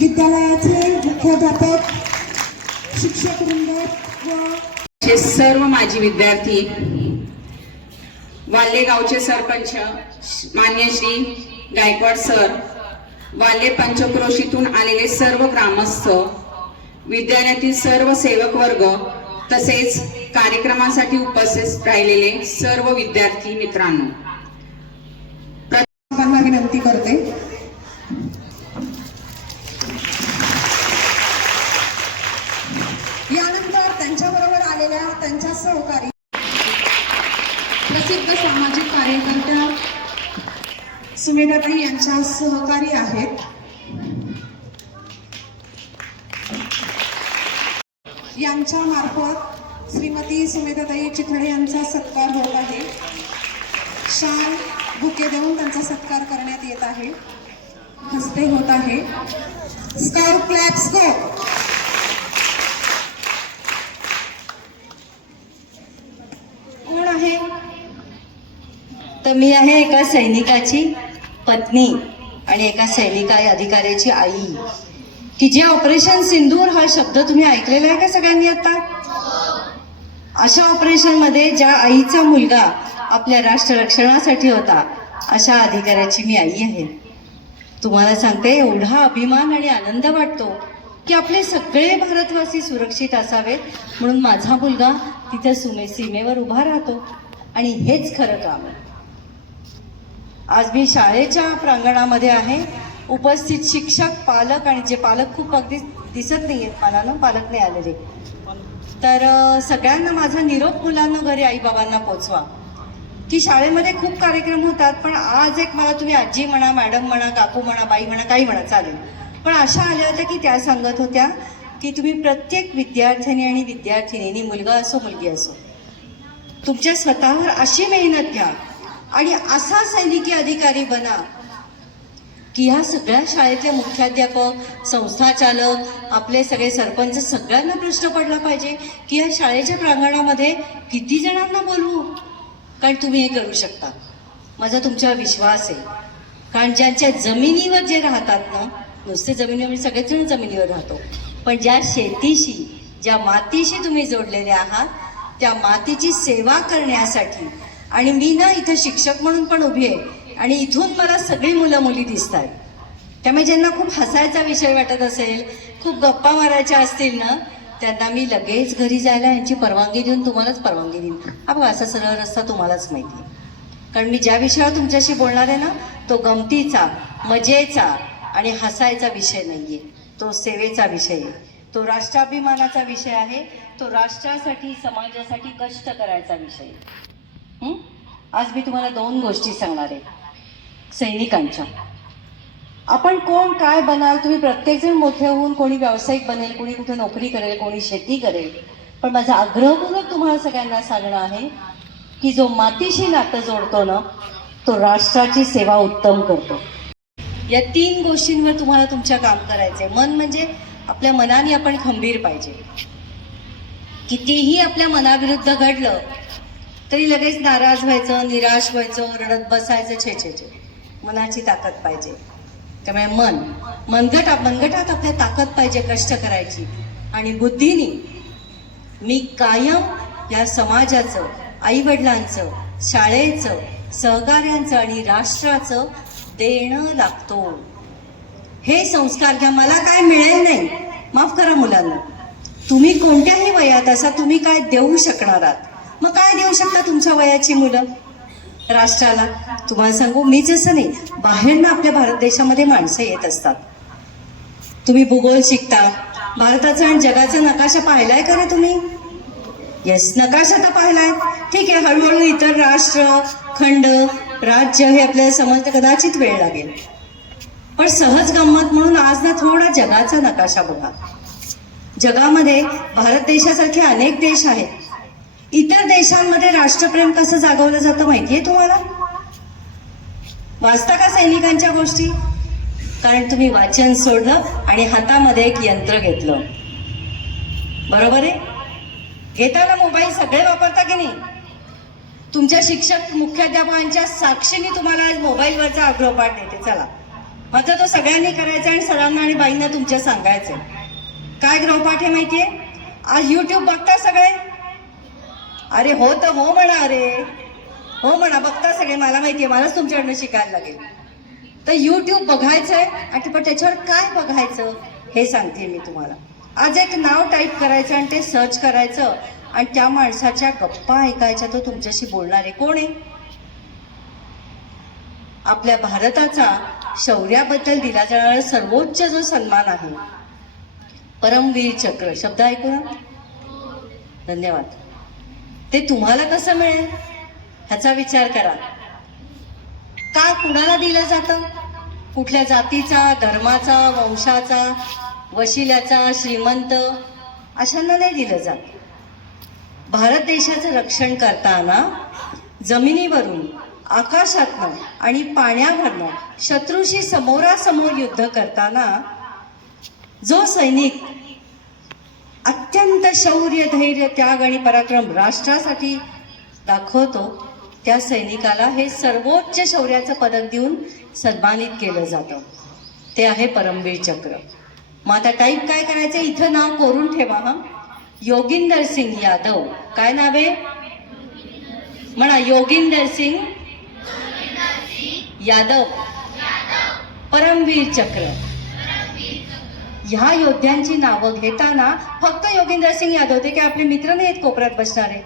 विद्यालयाचे मुख्याध्यापक शिक्षक वृंद व सर्व माजी विद्यार्थी वाल्हेगावचे सरपंच मान्य श्री गायकवाड सर वाल्हे पंचक्रोशीतून आलेले सर्व ग्रामस्थ विद्यालयातील सर्व सेवक वर्ग तसेच कार्यक्रमासाठी उपस्थित राहिलेले सर्व विद्यार्थी मित्रांनो. विनंती करते. यानंतर त्यांच्याबरोबर आलेल्या त्यांच्या सहकारी प्रसिद्ध सामाजिक कार्यकर्त्या सुमेधाताई यांच्या सहकारी आहेत. यांच्या मार्फत श्रीमती सुमेधाताई चिथडे यांचा सत्कार होत आहे. शाल बुके देऊन त्यांचा सत्कार करण्यात येत आहे. हस्ते होत आहे. स्कार क्लॅप्स गो कोण आहे? तर मी आहे एका सैनिकाची पत्नी आणि एका सैनिका अधिकाऱ्याची आई. की जे ऑपरेशन सिंदूर हा शब्द तुम्ही ऐकलेला आहे का सगळ्यांनी आता? अशा ऑपरेशनमध्ये ज्या आईचा मुलगा आपल्या राष्ट्र रक्षणासाठी होता अशा अधिकाऱ्याची मी आई आहे. तुम्हाला सांगते एवढा अभिमान आणि आनंद वाटतो की आपले सगळे भारतवासी सुरक्षित असावेत म्हणून माझा मुलगा तिथे सुमे सीमेवर उभा राहतो. आणि हेच खरं काम आहे. आज मी शाळेच्या प्रांगणामध्ये आहे. उपस्थित शिक्षक पालक आणि जे पालक खूप अगदी दिसत नाही आहेत मला ना पालक नाही आलेले. तर सगळ्यांना माझा निरोप मुलांना घरी आईबाबांना पोचवा. की शाळेमध्ये खूप कार्यक्रम होतात पण आज एक मला तुम्ही आजी म्हणा मॅडम म्हणा काकू म्हणा बाई म्हणा काही म्हणा चालेल. पण अशा आल्या होत्या की त्या सांगत होत्या की तुम्ही प्रत्येक विद्यार्थ्याने आणि विद्यार्थिनीनी मुलगा असो मुलगी असो तुमच्या स्वतःवर अशी मेहनत घ्या. आणि असा सैनिकी अधिकारी बना की ह्या सगळ्या शाळेतले मुख्याध्यापक संस्थाचालक आपले सगळे सरपंच सगळ्यांना प्रश्न पडला पाहिजे की या शाळेच्या प्रांगणामध्ये किती जणांना बोलवू? कारण तुम्ही हे करू शकता. माझा तुमच्यावर विश्वास आहे. कारण ज्यांच्या जमिनीवर जे राहतात ना नुसते जमिनीवर म्हणजे सगळेजण जमिनीवर राहतो. पण ज्या शेतीशी ज्या मातीशी तुम्ही जोडलेले आहात त्या मातीची सेवा करण्यासाठी आणि मी ना इथं शिक्षक म्हणून पण उभी आहे आणि इथून मला सगळी मुलं मुली दिसत आहेत त्यामुळे ज्यांना खूप हसायचा विषय वाटत असेल खूप गप्पा मारायच्या असतील ना त्यांना मी लगेच घरी जायला यांची परवानगी देऊन तुम्हालाच परवानगी देईन. हा बघा असा सरळ रस्ता तुम्हालाच माहिती आहे. कारण मी ज्या विषयावर तुमच्याशी बोलणार आहे ना तो गमतीचा मजेचा आणि हसायचा विषय नाही आहे तो सेवेचा विषय आहे. तो राष्ट्राभिमानाचा विषय आहे. तो राष्ट्रासाठी समाजासाठी कष्ट करायचा विषय आज मी तुम्हाला दोन गोष्टी सांगणार आहे. सैनिकांच्या. आपण कोण काय बनाल तुम्ही प्रत्येकजण मोठे होऊन कोणी व्यावसायिक बनेल कोणी कुठे नोकरी करेल कोणी शेती करेल. पण माझा आग्रहपूर्वक तुम्हाला सगळ्यांना सांगणं आहे की जो मातीशी नातं जोडतो ना तो राष्ट्राची सेवा उत्तम करतो. या तीन गोष्टींवर तुम्हाला तुमच्या काम करायचे मन म्हणजे आपल्या मनाने आपण खंबीर पाहिजे. कितीही आपल्या मनाविरुद्ध घडलं तरी लगेच नाराज व्हायचं निराश व्हायचं रडत बसायचं छे छे छे मनाची ताकद पाहिजे. त्यामुळे मन मनगट मनगटात आपल्या ताकद पाहिजे कष्ट करायची. आणि बुद्धीनी मी कायम या समाजाचं आईवडिलांचं शाळेचं सहकार्यांचं आणि राष्ट्राचं देणं लागतो. हे संस्कार घ्या मला काय मिळेल नाही माफ करा मुलांना. तुम्ही कोणत्याही वयात असा तुम्ही काय देऊ शकणार आहात? मग काय देऊ शकता तुमच्या वयाची मुलं? राष्ट्राला. तुम्हाला सांगू मीच असं नाही बाहेरनं आपल्या भारत देशामध्ये माणसं येत असतात. तुम्ही भूगोल शिकता. भारताचा आणि जगाचा नकाशा पाहिलाय का रे तुम्ही? येस नकाशा तर पाहिलाय. ठीक आहे हळूहळू इतर राष्ट्र खंड राज्य हे आपल्याला समजतं कदाचित वेळ लागेल. पण सहज गंमत म्हणून आज ना थोडा जगाचा नकाशा बघा. जगामध्ये भारत देशासारखे अनेक देश आहेत. इतर देशांमध्ये राष्ट्रप्रेम कसं जागवलं जातं माहितीये तुम्हाला? वाचता का सैनिकांच्या गोष्टी? कारण तुम्ही वाचन सोडलं आणि हातामध्ये एक यंत्र घेतलं. बरोबर आहे? घेताना मोबाईल सगळे वापरता की नाही? तुमच्या शिक्षक मुख्याध्यापकांच्या साक्षीने तुम्हाला आज मोबाईलवरचा अग्रपाठ देते. चला. मात्र तो सगळ्यांनी करायचा आणि सरांना आणि बाईंना तुमच्या सांगायचं काय गृहपाठ आहे माहितीये? आज युट्यूब बघता सगळे? अरे हो तर हो म्हणा अरे हो म्हणा बघता सगळे. मला माहितीये मलाच तुमच्याकडनं शिकायला लागेल. तर युट्यूब आहे आणि पण त्याच्यावर काय बघायचं हे सांगते मी तुम्हाला. आज एक नाव टाईप करायचं आणि ते सर्च करायचं आणि त्या माणसाच्या गप्पा ऐकायच्या तो तुमच्याशी बोलणार आहे. कोण आहे? आपल्या भारताचा शौर्याबद्दल दिला जाणारा सर्वोच्च जो सन्मान आहे परमवीर चक्र. शब्द ऐकू ना? धन्यवाद. ते तुम्हाला कसं मिळेल? ह्याचा विचार करा. का कुणाला दिलं जातं? कुठल्या जातीचा धर्माचा वंशाचा वशिल्याचा श्रीमंत अशांना नाही दिलं जात. भारत देशाचं रक्षण करताना जमिनीवरून आकाशातनं आणि पाण्यावरनं शत्रूशी समोरासमोर युद्ध करताना जो सैनिक अत्यंत शौर्य धैर्य त्याग आणि पराक्रम राष्ट्रासाठी दाखवतो. त्या सैनिकाला हे सर्वोच्च शौर्याचं पदक देऊन सन्मानित केलं जातं. ते आहे परमवीर चक्र. मग आता टाईप काय करायचं? इथं नाव कोरून ठेवा हा. योगिंदर सिंग यादव. काय नाव आहे? म्हणा योगिंदर सिंग यादव. परमवीर चक्र. ह्या योद्ध्यांची नावं घेताना फक्त योगिंदर सिंग यादव ते की आपले मित्र नाहीत कोपऱ्यात बसणारे?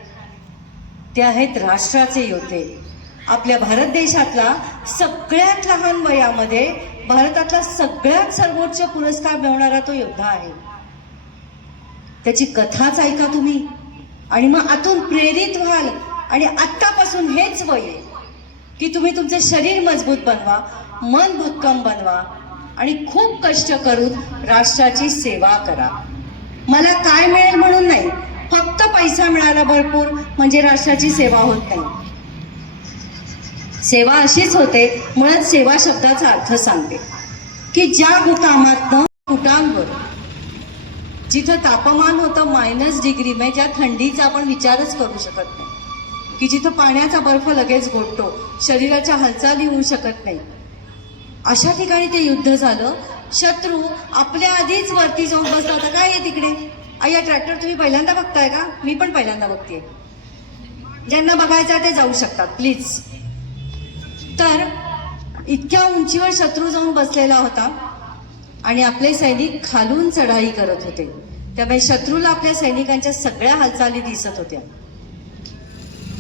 ते आहेत राष्ट्राचे योद्धे. आपल्या भारत देशातला सगळ्यात लहान वयामध्ये भारतातला सगळ्यात सर्वोच्च पुरस्कार मिळवणारा तो योद्धा आहे. त्याची कथाच ऐका तुम्ही. आणि मग आतून प्रेरित व्हाल. आणि आत्तापासून हेच वय आहे की तुम्ही तुमचं शरीर मजबूत बनवा मन भक्कम बनवा आणि खूप कष्ट करून राष्ट्राची सेवा करा. मला काय मिळेल म्हणून नाही फक्त पैसा मिळाला भरपूर म्हणजे राष्ट्राची सेवा होत नाही. सेवा अशीच होते मुळात सेवा शब्दाचा अर्थ सांगते की ज्या गुकामातनं फुटांवर जिथं तापमान होतं मायनस डिग्री म्हणजे ज्या थंडीचा आपण विचारच करू शकत नाही की जिथं पाण्याचा बर्फ लगेच गोठतो शरीराच्या हालचाली होऊ शकत नाही अशा ठिकाणी ते युद्ध झालं. शत्रू आपल्या आधीच वरती जाऊन बसला होता. काय आहे तिकडे? अय्या ट्रॅक्टर तुम्ही पहिल्यांदा बघताय का? मी पण पहिल्यांदा बघते ज्यांना बघायचं आहे ते जाऊ शकतात प्लीज तर इतक्या उंचीवर शत्रू जाऊन बसलेला होता आणि आपले सैनिक खालून चढाई करत होते. त्यामुळे शत्रूला आपल्या सैनिकांच्या सगळ्या हालचाली दिसत होत्या.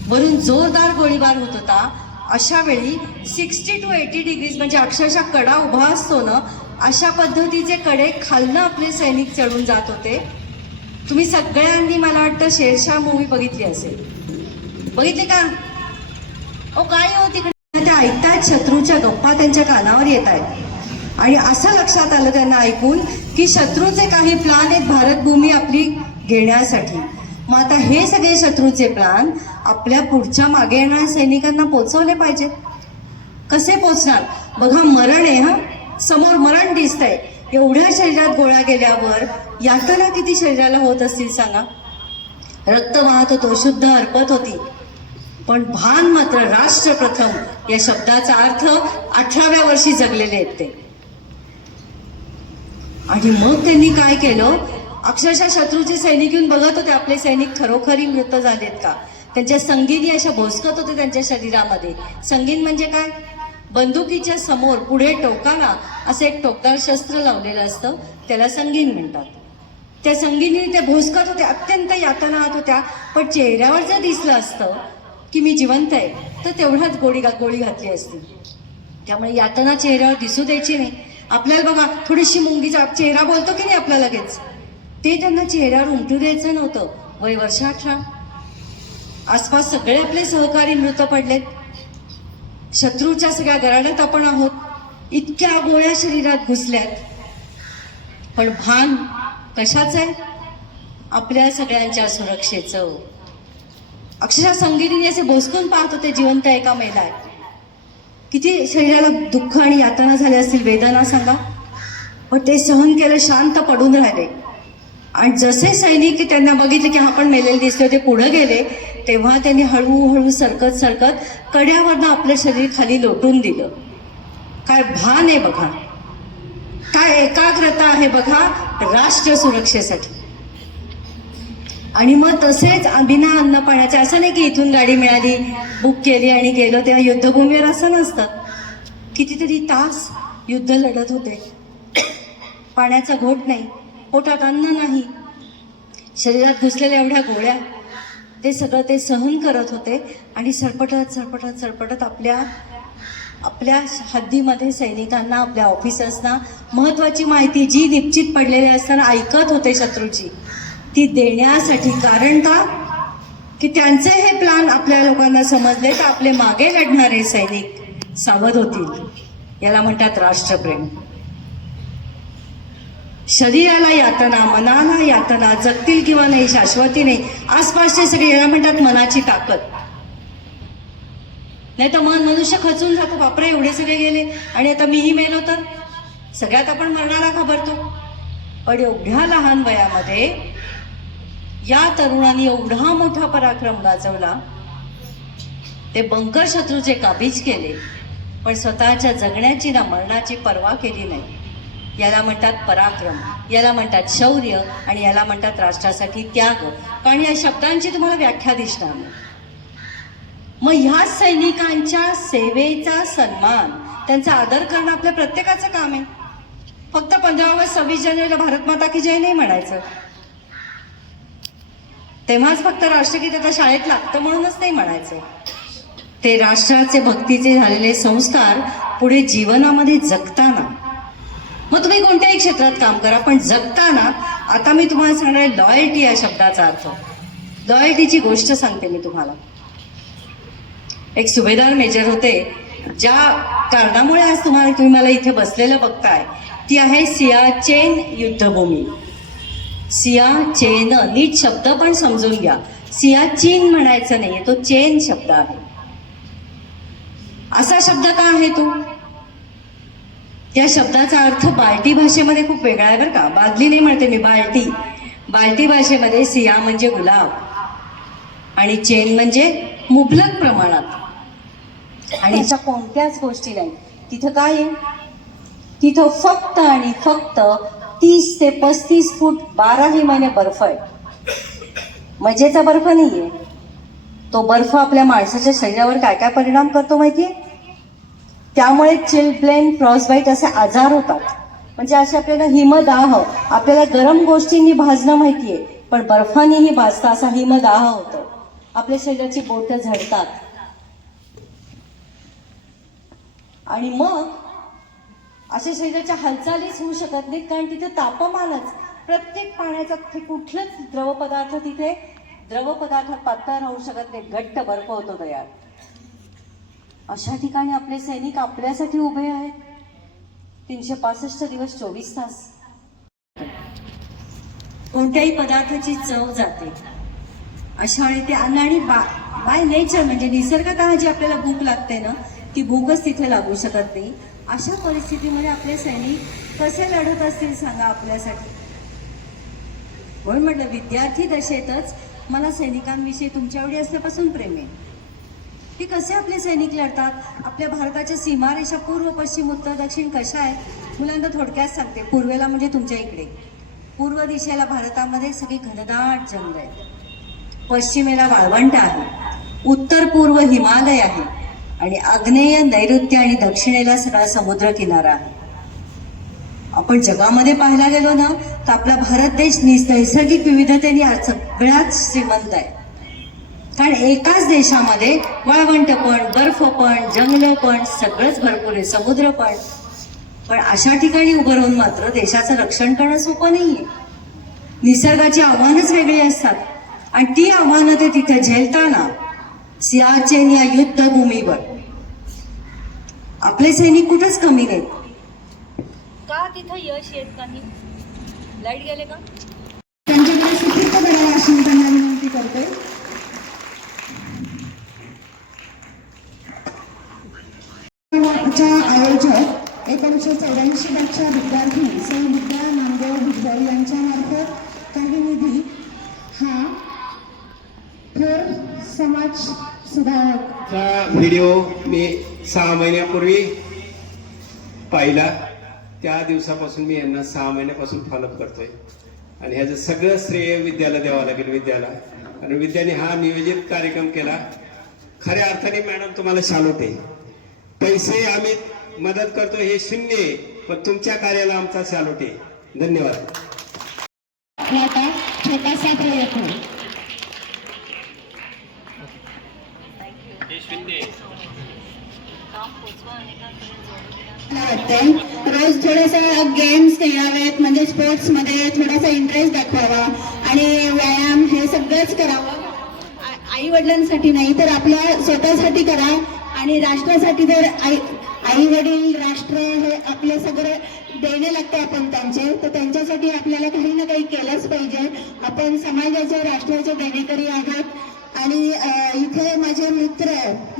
वरून जोरदार गोळीबार होत होता. अशा वेळी सिक्स्टी टू एटी डिग्रीज म्हणजे अक्षरशः कडा उभा असतो ना अशा पद्धतीचे कडे खालनं आपले सैनिक चढून जात होते. तुम्ही सगळ्यांनी मला वाटतं शेरशाह मूवी बघितली असेल. बघितली का? ओ काय हो तिकडे? ते ऐकतायत शत्रूच्या गप्पा त्यांच्या कानावर येत आहेत आणि असं लक्षात आलं त्यांना ऐकून की शत्रूचे काही प्लान आहेत भारतभूमी आपली घेण्यासाठी. मग आता हे सगळे शत्रूचे प्लान आपल्या पुढच्या मागे येणाऱ्या सैनिकांना पोचवले पाहिजेत कसे पोचणार बघा मरण आहे हा? समोर मरण दिसतंय. एवढ्या शरीरात गोळ्या गेल्यावर यातना किती शरीराला होत असतील सांगा? रक्त वाहत होतो शुद्ध अर्पत होती. पण भान मात्र राष्ट्र प्रथम. या शब्दाचा अर्थ अठराव्या वर्षी जगलेले आहेत ते. आणि मग त्यांनी काय केलं? अक्षरशः शत्रूचे सैनिक येऊन बघत होते आपले सैनिक खरोखरी मृत झालेत का? त्यांच्या संगीनी अशा भोसकत होते त्यांच्या शरीरामध्ये. संगीन म्हणजे काय? बंदुकीच्या समोर पुढे टोकाला असं एक टोकदार शस्त्र लावलेलं असतं. त्याला संगीन म्हणतात. त्या संगीनी त्या भोसकत होत्या अत्यंत यातना आत होत्या. पण चेहऱ्यावर जर दिसलं असतं की मी जिवंत आहे तर तेवढाच गोळी गोळी घातली असती. त्यामुळे यातना चेहऱ्यावर दिसू द्यायची नाही. आपल्याला बघा थोडीशी मुंगीचा चेहरा बोलतो की नाही आपला लगेच? ते त्यांना चेहऱ्यावर उमटू द्यायचं नव्हतं. वय वर्ष अठरा आसपास सगळे आपले सहकारी मृत पडलेत. शत्रूच्या सगळ्या गराड्यात आपण आहोत. इतक्या गोळ्या शरीरात घुसल्यात. पण भान कशाचं आहे? आपल्या सगळ्यांच्या सुरक्षेचं. अक्षरशः संगीतीने असे भोसकून पाहत होते जिवंत एका महिला. किती शरीराला दुःख आणि यातना झाल्या असतील वेदना सांगा. पण ते सहन केलं शांत पडून राहिले. आणि जसे सैनिक त्यांना बघितले की हा पण मेलेले दिसले ते पुढे गेले. तेव्हा त्यांनी हळूहळू सरकत सरकत कड्यावरनं आपलं शरीर खाली लोटून दिलं. काय भान आहे बघा. काय एकाग्रता आहे बघा राष्ट्र सुरक्षेसाठी. आणि मग तसेच बिना अन्न पाण्याचे असं नाही की इथून गाडी मिळाली बुक केली आणि गेलो तेव्हा युद्धभूमीवर असं नसतं. कितीतरी तास युद्ध लढत होते. पाण्याचा घोट नाही पोटात अन्न नाही. शरीरात घुसलेल्या एवढ्या गोळ्या ते सगळं ते सहन करत होते आणि सरपटत सरपटत सरपटत आपल्या आपल्या हद्दीमध्ये सैनिकांना आपल्या ऑफिसर्सना महत्त्वाची माहिती जी निश्चित पडलेली असताना ऐकत होते शत्रूची ती देण्यासाठी. कारण का? की त्यांचे हे प्लान आपल्या लोकांना समजले तर आपले मागे लढणारे सैनिक सावध होतील. याला म्हणतात राष्ट्रप्रेम. शरीराला यातना मनाला यातना जगतील किंवा नाही शाश्वती नाही आसपासचे सगळे याला म्हणतात मनाची ताकद. नाही तर मन मनुष्य खचून जातो बापरे एवढे सगळे गेले. आणि आता मीही मेलो तर? सगळ्यात आपण मरणारा घाबरतो. पण एवढ्या लहान वयामध्ये या तरुणांनी एवढा मोठा पराक्रम गाजवला. ते बंकर शत्रूचे काबीज केले पण स्वतःच्या जगण्याची ना मरणाची पर्वा केली नाही. याला म्हणतात पराक्रम याला म्हणतात शौर्य आणि याला म्हणतात राष्ट्रासाठी त्याग. कारण या शब्दांची तुम्हाला व्याख्या दिसणार नाही. मग ह्या सैनिकांच्या सेवेचा सन्मान त्यांचा आदर करणं आपल्या प्रत्येकाचं काम आहे. फक्त पंधरा ऑगस्ट सव्वीस जानेवारीला भारत माता की जय नाही म्हणायचं. तेव्हाच फक्त राष्ट्रगीत आता शाळेत लागतं म्हणूनच नाही म्हणायचं. ते राष्ट्राचे भक्तीचे झालेले संस्कार पुढे जीवनामध्ये जगताना मग तुम्ही कोणत्याही क्षेत्रात काम करा पण जगताना आता मी तुम्हाला सांगणार आहे लॉयल्टी या शब्दाचा अर्थ. लॉयल्टीची गोष्ट सांगते मी तुम्हाला. एक सुभेदार मेजर होते ज्या कारणामुळे आज तुम्हाला तुम्ही मला इथे बसलेलं बघताय ती आहे सियाचेन युद्धभूमी. सियाचेन नीट शब्द पण समजून घ्या. सियाचीन म्हणायचं नाहीये तो चेन शब्द आहे. असा शब्द का आहे तो? त्या शब्दाचा अर्थ बाल्टी भाषेमध्ये खूप वेगळा आहे बरं का. बादली नाही म्हणते मी बाल्टी. बाल्टी भाषेमध्ये सिया म्हणजे गुलाब आणि चेन म्हणजे मुबलक प्रमाणात. आणि अशा कोणत्याच गोष्टी नाही. तिथं काय आहे? तिथं फक्त आणि फक्त तीस ते पस्तीस फूट बाराही महिने बर्फ आहे. मजेचा बर्फ नाहीये. तो बर्फ आपल्या माणसाच्या शरीरावर काय काय परिणाम करतो माहितीये? त्यामुळे चिलब्लेन फ्रॉस्टबाईट असे आजार होतात. म्हणजे असे आपल्याला हिमदाह आपल्याला गरम गोष्टींनी भाजणं माहितीये पण बर्फानेही भाजता असा हिमदाह होतो. आपल्या शरीराची बोटं झडतात. आणि मग अशा शरीराच्या हालचालीच होऊ शकत नाहीत कारण तिथे तापमानच प्रत्येक पाण्याचा तिथे कुठलंच द्रवपदार्थ तिथे द्रवपदार्थ पातळ राहू शकत नाही घट्ट बर्फ होतो तयार. अशा ठिकाणी आपले सैनिक आपल्यासाठी उभे आहेत. तीनशे पासष्ट दिवस चोवीस तास. कोणत्याही पदार्थाची चव जाते. अशा वेळी ते अन्न आणि बाय नेचर म्हणजे निसर्गतः जी आपल्याला भूक लागते ना ती भूकच तिथे लागू शकत नाही. अशा परिस्थितीमध्ये आपले सैनिक कसे लढत असतील सांगा आपल्यासाठी. म्हणून म्हटलं विद्यार्थी दशेतच मला सैनिकांविषयी तुमच्या एवढी असल्यापासून प्रेम आहे. की कसे आपले सैनिक लढतात? आपल्या भारताच्या सीमारेषा पूर्व पश्चिम उत्तर दक्षिण कशा आहेत? मुलांना थोडक्यात सांगते. पूर्वेला म्हणजे तुमच्या इकडे. पूर्व दिशेला भारतामध्ये सगळी घनदाट जंगल आहेत. पश्चिमेला वाळवंट आहे. उत्तर पूर्व हिमालय आहे. आणि आग्नेय नैऋत्य आणि दक्षिणेला सगळा समुद्र किनारा आहे. आपण जगामध्ये पाहायला गेलो ना तर आपला भारत देश नैसर्गिक विविधतेने आज सगळ्यात श्रीमंत आहे. कारण एकाच देशामध्ये वाळवंट पण बर्फ पण जंगल पण सगळंच भरपूर आहे समुद्र पण. पण अशा ठिकाणी उभं राहून मात्र देशाचं रक्षण करणं सोपं नाहीये. निसर्गाची आव्हानच वेगळी असतात. आणि ती आव्हानं ते तिथे झेलताना सियाचेन या युद्धभूमीवर. आपले सैनिक कुठंच कमी नाहीत. का तिथं यश येत नाही? लाइट गेले का? त्यांच्याकडे करायला अशी त्यांना विनंती करते. च्या आयोजक एकोणीसशे चौऱ्याऐंशी बॅचच्या विद्यार्थी सौ विद्या नामदेव भुजबळ यांच्या मार्फत काही निधी हा थोर समाज सुधारक. व्हिडिओ मी सहा महिन्यापूर्वी पाहिला. त्या दिवसापासून मी यांना सहा महिन्यापासून फॉलोअप करतोय. आणि ह्याचं सगळं श्रेय विद्याला द्यावं लागेल विद्याला. आणि विद्याने हा नियोजित कार्यक्रम केला. खऱ्या अर्थाने मॅडम तुम्हाला शालवते पैसे आम्ही मदत करतो हे शून्य आहे, पण तुमच्या कार्याला आमचा धन्यवाद. आपला छोटासा प्रयत्न. मला वाटतंय रोज थोडासा गेम्स खेळावेत म्हणजे स्पोर्ट्समध्ये थोडासा इंटरेस्ट दाखवावा आणि व्यायाम हे सगळंच करावं. आई वडिलांसाठी नाही तर आपल्या स्वतःसाठी करा. आणि राष्ट्रासाठी जर आई आई वडील राष्ट्र हे आपलं सगळं देणे लागतं आपण त्यांचे तर त्यांच्यासाठी आपल्याला काही ना काही केलंच पाहिजे. आपण समाजाचे राष्ट्राचे देणेकरी आहोत. आणि इथे माझे मित्र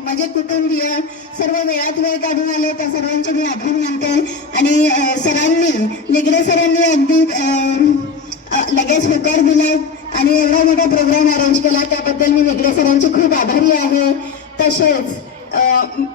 माझे कुटुंबीय सर्व वेळात वेळ काढून आले त्या सर्वांचे मी आभार मानते. आणि सरांनी निगडे सरांनी अगदी लगेच होकार दिला. आणि एवढा मोठा प्रोग्राम अरेंज केला त्याबद्दल मी निगडे सरांची खूप आभारी आहे. तसेच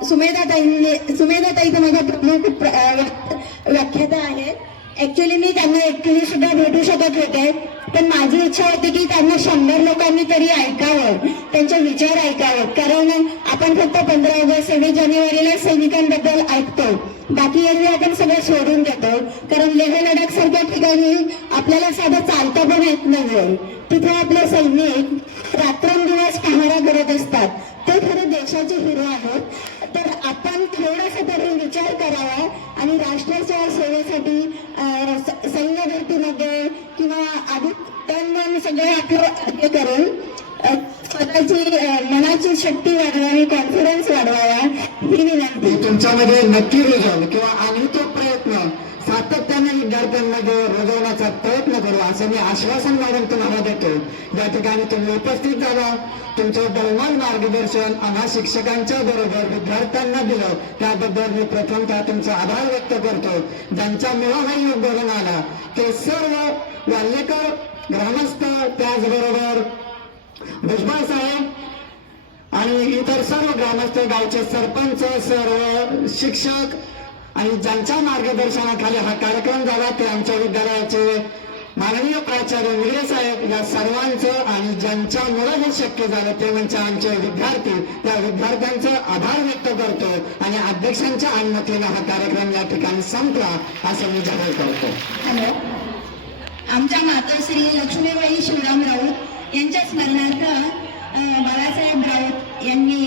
सुमेधा ताईंनी सुमेधा ताई तर माझ्या प्रमुख प्र- व्याख्याता आहेत. ऍक्च्युली मी त्यांना एकटीने सुद्धा भेटू शकत होते. पण माझी इच्छा होती की त्यांना शंभर लोकांनी तरी ऐकावं त्यांचे विचार ऐकावेत. कारण आपण फक्त पंधरा ऑगस्ट सव्वीस जानेवारीला सैनिकांबद्दल ऐकतो. बाकी एरवी आपण सगळं सोडून देतो. कारण लेह लडाख सारख्या ठिकाणी आपल्याला साधं चालता पण येत नाहीये. तिथे आपले सैनिक रात्रंदिवस पहारा करत असतात. ते खरे देशाचे हिरे आहेत. तर आपण थोडासा तरी विचार करावा आणि राष्ट्राच्या सेवेसाठी स- सैन्य भरतीमध्ये किंवा आधी तन सगळे आपलं हे करून स्वतःची मनाची शक्ती वाढवावी कॉन्फिडन्स वाढवावा ही विनंती. तुमच्यामध्ये नक्की रुजवलं किंवा आम्ही तो विद्यार्थ्यांमध्ये रुजवण्याचा प्रयत्न करू असं मी आश्वासन मॅडम तुम्हाला देतो. या ठिकाणी तुम्ही उपस्थित झाला तुमचं बहुमान मार्गदर्शन आम्हा शिक्षकांच्या बरोबर विद्यार्थ्यांना दिलं त्याबद्दल मी प्रथमतः तुमचा आभार व्यक्त करतो. ज्यांच्यामुळं हा योग घडून आला ते सर्व वाल्यकर ग्रामस्थ त्याचबरोबर भुजबळ साहेब आणि इतर सर्व ग्रामस्थ गावचे सरपंच सर्व शिक्षक आणि ज्यांच्या मार्गदर्शनाखाली हा कार्यक्रम झाला ते आमच्या विद्यालयाचे माननीय प्राचार्य निगडे साहेब या सर्वांचं आणि ज्यांच्यामुळे हे शक्य झालं ते म्हणजे आमचे विद्यार्थी. त्या विद्यार्थ्यांचे आभार व्यक्त करतो आणि अध्यक्षांच्या अनुमतीने हा कार्यक्रम या ठिकाणी संपला असं मी जाहीर करतो. हॅलो. आमच्या मातोश्री लक्ष्मीबाई शिवराम राऊत यांच्या स्मरणार्थ बाळासाहेब राऊत यांनी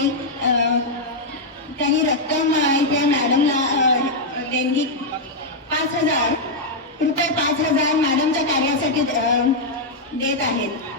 त्यांनी काही रक्कम त्या मॅडमला देणगी पाच हजार रुपये पाच हजार मॅडमच्या कार्यासाठी देत आहेत.